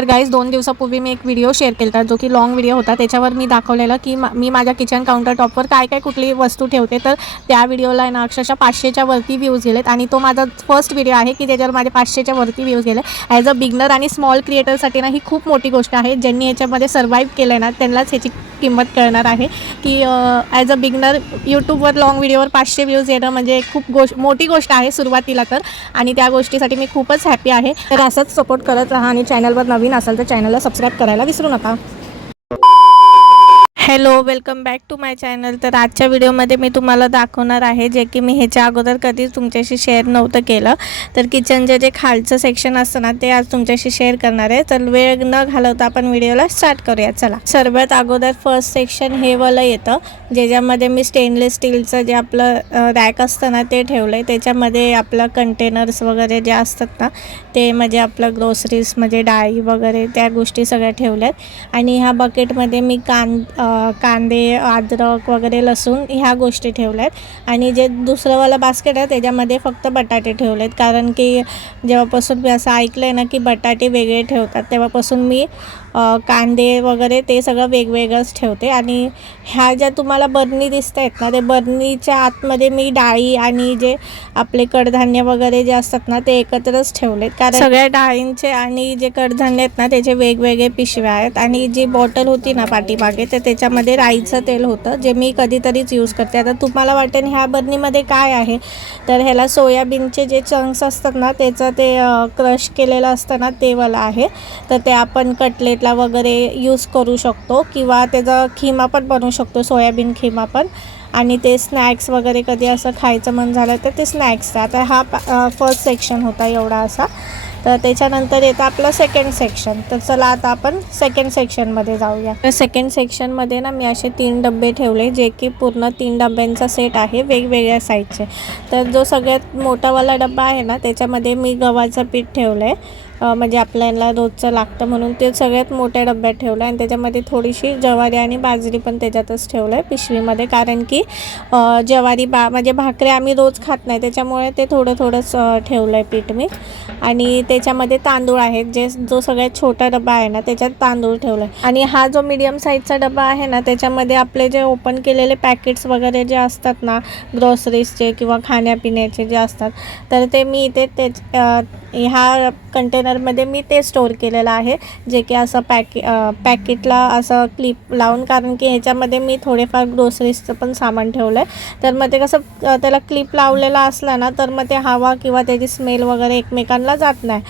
तर गाईज 2 दिवसापूर्वी मी एक व्हिडिओ शेअर केला होता, जो की लाँग व्हिडिओ होता. त्याच्यावर मी दाखवलेलं की मी माझ्या किचन काउंटर टॉपवर काय काय कुठली वस्तू ठेवते. तर त्या व्हिडिओला आहे ना अक्षरशः 500च्या वरती व्ह्यूज गेलेत आणि तो माझा फर्स्ट व्हिडिओ आहे की त्याच्यावर माझे 500च्या वरती व्ह्यूज गेले. ॲज अ बिगनर आणि स्मॉल क्रिएटरसाठी ना ही खूप मोठी गोष्ट आहे. ज्यांनी याच्यामध्ये सर्वाईव्ह केलं आहे ना त्यांनाच ह्याची किंमत कळणार आहे की ॲज अ बिगनर यूट्यूबवर लाँग व्हिडिओवर 500 व्ह्यूज येणं म्हणजे खूप मोठी गोष्ट आहे सुरुवातीला तर. आणि त्या गोष्टीसाठी मी खूपच हॅपी आहे. तर असंच सपोर्ट करत राहा आणि चॅनलवर नवीन असाल तर चॅनलला सबस्क्राईब करायला विसरू नका. Hello, welcome back to my channel. तर आजच्या व्हिडिओमध्ये मी तुम्हाला दाखवणार आहे जे की मी ह्याच्या अगोदर कधीच तुमच्याशी शेअर नव्हतं केलं. तर किचनचे जे खालचं सेक्शन असतं ना ते आज तुमच्याशी शेअर करणार आहे. तर वेळ न घालवता आपण व्हिडिओला स्टार्ट करूया. चला, सर्वात अगोदर फर्स्ट सेक्शन हे वालं येतं ज्याच्यामध्ये मी स्टेनलेस स्टीलचं जे आपलं रॅक असतं ना ते ठेवलं आहे. त्याच्यामध्ये आपलं कंटेनर्स वगैरे जे असतात ना ते म्हणजे आपलं ग्रोसरीज म्हणजे डाळी वगैरे त्या गोष्टी सगळ्या ठेवल्यात. आणि ह्या बकेटमध्ये मी कांदे, अद्रक वगैरे, लसूण ह्या गोष्टी ठेवल्या आहेत. आणि जे दुसरंवाला बास्केट आहे त्याच्यामध्ये फक्त बटाटे ठेवले आहेत, कारण की जेव्हापासून मी असं ऐकलं आहे ना की बटाटे वेगळे ठेवतात तेव्हापासून मी कांदे वगैरे ते सगळं वेगवेगळंच ठेवते. आणि ह्या ज्या तुम्हाला बरणी दिसत आहेत ना ते बरणीच्या आतमध्ये मी डाळी आणि जे आपले कडधान्य वगैरे जे असतात ना ते एकत्रच ठेवलेत, कारण सगळ्या डाळींचे आणि जे कडधान्य आहेत ना त्याचे वेगवेगळे पिशव्या आहेत. आणि जी बॉटल होती ना पाठीमागे तर त्याच्यामध्ये राईचं तेल होतं जे मी कधीतरीच यूज करते. आता तुम्हाला वाटेल ह्या बरणीमध्ये काय आहे, तर ह्याला सोयाबीनचे जे चंक्स असतात ना त्याचं ते क्रश केलेलं असतं ना ते वाला आहे. तर ते आपण कटलेटला वगैरे यूज करू शकतो किंवा त्याचा खिमा पण बनवू शकतो, सोयाबीन खिमा पण. आणि ते स्नॅक्स वगैरे कधी असं खायचं मन झालं तर ते स्नॅक्सचा. आता हा फर्स्ट सेक्शन होता एवढा असा. तर त्याच्यानंतर येतं आपलं सेकंड सेक्शन. तर चला आता आपण सेकंड सेक्शनमध्ये जाऊया. तर सेकंड सेक्शनमध्ये ना मी असे 3 डबे ठेवले जे की पूर्ण 3 डब्यांचा सेट आहे वेगवेगळ्या साईजचे. तर जो सगळ्यात मोठावाला डबा आहे ना त्याच्यामध्ये मी गव्हाचं पीठ ठेवलं आहे, म्हणजे आपल्याला रोजचं लागतं म्हणून ते सगळ्यात मोठ्या डब्यात ठेवलं आहे. आणि त्याच्यामध्ये थोडीशी ज्वारी आणि बाजरी पण त्याच्यातच ठेवलं आहे पिशवीमध्ये, कारण की ज्वारी म्हणजे भाकरी आम्ही रोज खात नाही त्याच्यामुळे ते थोडंच ठेवलं आहे पीठ मी. आणि त्याच्यामध्ये तांदूळ आहेत, जो सगळ्यात छोटा डबा आहे ना त्याच्यात तांदूळ ठेवलं आहे. आणि हा जो मीडियम साईजचा डबा आहे ना त्याच्यामध्ये आपले जे ओपन केलेले पॅकेट्स वगैरे जे असतात ना ग्रॉसरीजचे किंवा खाण्यापिण्याचे जे असतात तर ते मी इथे ह्या कंटेनरमध्ये मी ते स्टोअर केलेलं आहे, जे की असं पॅकेटला असं क्लिप लावून, कारण की ह्याच्यामध्ये मी थोडेफार ग्रोसरीजचं पण सामान ठेवलं आहे. तर मग ते कसं त्याला क्लिप लावलेला असला ना तर मग ते हवा किंवा त्याची स्मेल वगैरे एकमेकांना जात नाही.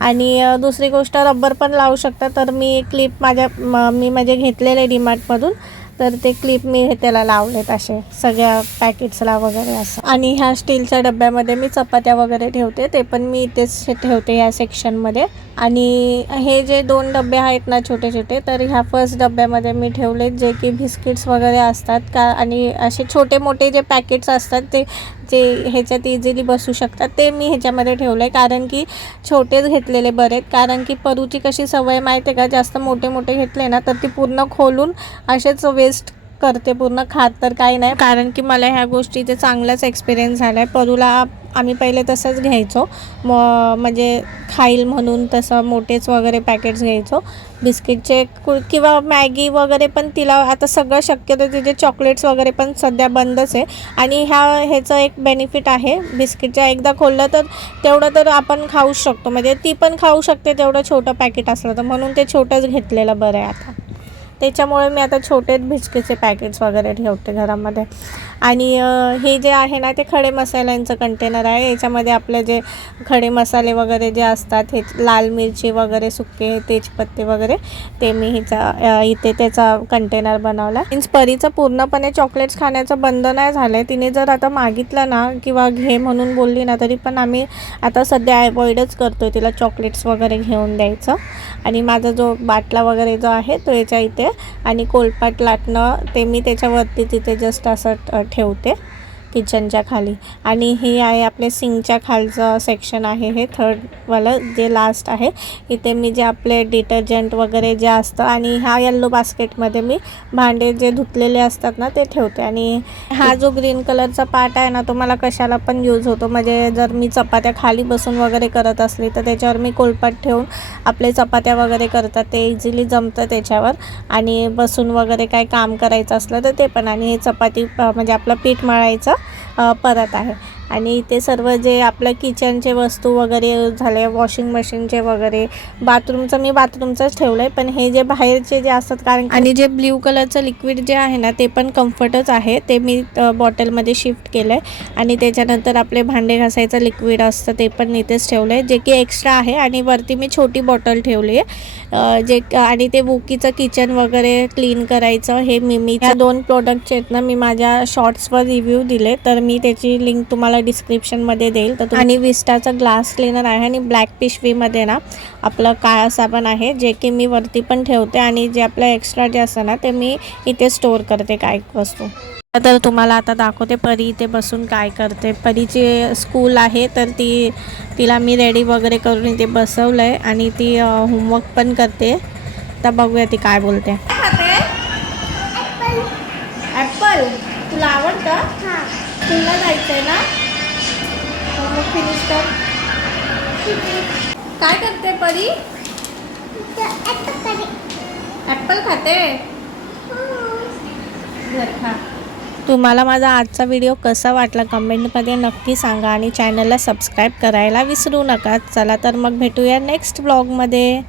आणि दुसरी गोष्ट रबर पण लावू शकता. तर मी क्लिप मी म्हणजे घेतलेले डीमार्टमधून, तर ते क्लिप मी त्याला लावलेत असे सगळ्या पॅकेट्सला वगैरे असं. आणि ह्या स्टीलच्या डब्यामध्ये मी चपात्या वगैरे ठेवते, ते पण मी इथेच ठेवते ह्या सेक्शनमध्ये. आणि हे जे 2 डबे आहेत ना छोटे छोटे, तर ह्या फर्स्ट डब्यामध्ये मी ठेवलेत जे की बिस्किट्स वगैरे असतात का. आणि असे छोटे मोठे जे पॅकेट्स असतात ते जे ह्याच्यात इझिली बसू शकतात ते मी ह्याच्यामध्ये ठेवलं आहे, कारण की छोटेच घेतलेले बरे आहेत. कारण की परूची कशी सवय माहिती आहे का, जास्त मोठे मोठे घेतले ना तर ती पूर्ण खोलून असेच वेस्ट करते, पूर्ण खात तर काही नाही. कारण की मला ह्या गोष्टीचे चांगलाच एक्सपिरियन्स झाला आहे. परूला आम्ही पहिले तसंच घ्यायचो, म्हणजे खाईल म्हणून तसं मोठेच वगैरे पॅकेट्स घ्यायचो बिस्किटचे किंवा मॅगी वगैरे. पण तिला आता सगळं शक्यतो तिचे चॉकलेट्स वगैरे पण सध्या बंदच आहे. आणि ह्याचं एक बेनिफिट आहे बिस्किटच्या, एकदा खोललं तर तेवढं तर आपण खाऊच शकतो, म्हणजे ती पण खाऊ शकते तेवढं छोटं पॅकेट असलं तर, म्हणून ते छोटंच घेतलेलं बरं आहे आता. त्याच्यामुळे मी आता छोटे बिस्किटचे पॅकेट्स वगैरे ठेवते घरामध्ये. आणि हे जे आहे ना ते खडे मसाल्यांचं कंटेनर आहे. याच्यामध्ये आपले जे खडे मसाले वगैरे जे असतात, हे लाल मिरची वगैरे, सुके तेजपत्ते वगैरे, ते मी इथे त्याचा कंटेनर बनवला. मीन्स परीचं पूर्णपणे चॉकलेट्स खाण्याचं बंद नाही झालं आहे. तिने जर आता मागितलं ना किंवा घे म्हणून बोलली ना तरी पण आम्ही आता सध्या अवॉइडच करतो आहे तिला चॉकलेट्स वगैरे घेऊन द्यायचं. आणि माझा जो बाटला वगैरे जो आहे तो याच्या इथे, आणि कोलपाट लाटणं ते मी त्याच्यावरती तिथे जस्ट असं ठेवते. किचनच्या खाली. आणि हे आहे आपले सिंकच्या खालचं सेक्शन आहे, हे थर्डवालं जे लास्ट आहे. इथे मी जे आपले डिटर्जंट वगैरे जे असतं आणि ह्या येल्लो बास्केटमध्ये मी भांडे जे धुतलेले असतात ना ते ठेवते. आणि हा जो ग्रीन कलरचा पार्ट आहे ना तो मला कशाला पण यूज होतो. म्हणजे जर मी चपात्या खाली बसून वगैरे करत असली तर त्याच्यावर मी कोलपाट ठेवून आपले चपात्या वगैरे करतात, ते इझिली जमतं त्याच्यावर. आणि बसून वगैरे काय काम करायचं असलं तर ते पण. आणि हे चपाती म्हणजे आपलं पीठ मळायचं परत आहे. आणि ते सर्व जे आपलं किचनचे वस्तू वगैरे झाले, वॉशिंग मशीनचे वगैरे, बाथरूमचं मी बाथरूमचंच ठेवलं आहे. पण हे जे बाहेरचे जे असतात, कारण आणि जे ब्ल्यू कलरचं लिक्विड जे आहे ना ते पण कम्फर्टच आहे, ते मी बॉटलमध्ये शिफ्ट केलं आहे. आणि त्याच्यानंतर आपले भांडे घासायचं लिक्विड असतं ते पण इथेच ठेवलं आहे, जे की एक्स्ट्रा आहे. आणि वरती मी छोटी बॉटल ठेवली आहे जे. आणि ते वुकीचं किचन वगैरे क्लीन करायचं हे मी या 2 प्रोडक्टचे आहेत ना मी माझ्या शॉर्ट्सवर रिव्ह्यू दिले, तर मी त्याची लिंक तुम्हाला डिस्क्रिप्शनमध्ये देईल. तर आणि विस्टाचं ग्लास क्लीनर आहे. आणि ब्लॅक पिशवीमध्ये ना आपलं काळा साबण आहे, जे की मी वरती पण ठेवते. आणि जे आपलं एक्स्ट्रा जे असतं ना ते मी इथे स्टोअर करते काय वस्तू. तर तुम्हाला आता दाखवते परी इथे बसून काय करते. परीची स्कूल आहे, तर तिला मी रेडी वगैरे करून इथे बसवलं आहे. आणि ती होमवर्क पण करते. तर बघूया ती काय बोलते. ॲपल तुला आवडतं? स्कूलला जायचं आहे ना? होमवर्क फिनिश कर. काय करते परी? ॲपल खाते. खा. तुम्हाला माझा आजचा व्हिडिओ कसा वाटला कमेंटमध्ये नक्की सांगा. आणि चॅनलला सबस्क्राईब करायला विसरू नका. चला तर मग भेटूया नेक्स्ट ब्लॉगमध्ये.